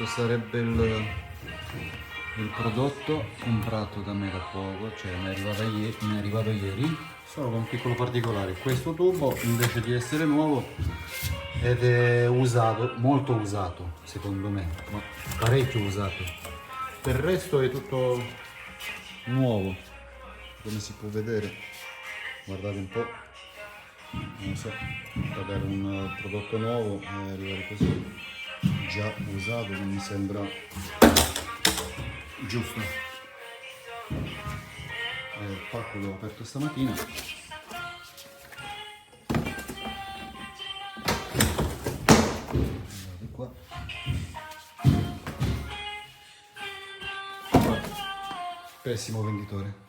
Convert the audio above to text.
Questo sarebbe il prodotto comprato da me da poco, cioè mi è arrivato ieri, solo con un piccolo particolare. Questo tubo invece di essere nuovo ed è usato, molto usato secondo me, ma parecchio usato. Per il resto è tutto nuovo, come si può vedere, guardate un po', non so, pagare un prodotto nuovo e arrivare così, già usato, non mi sembra giusto. Il pacco l'ho aperto stamattina. Guardate qua. Pessimo venditore.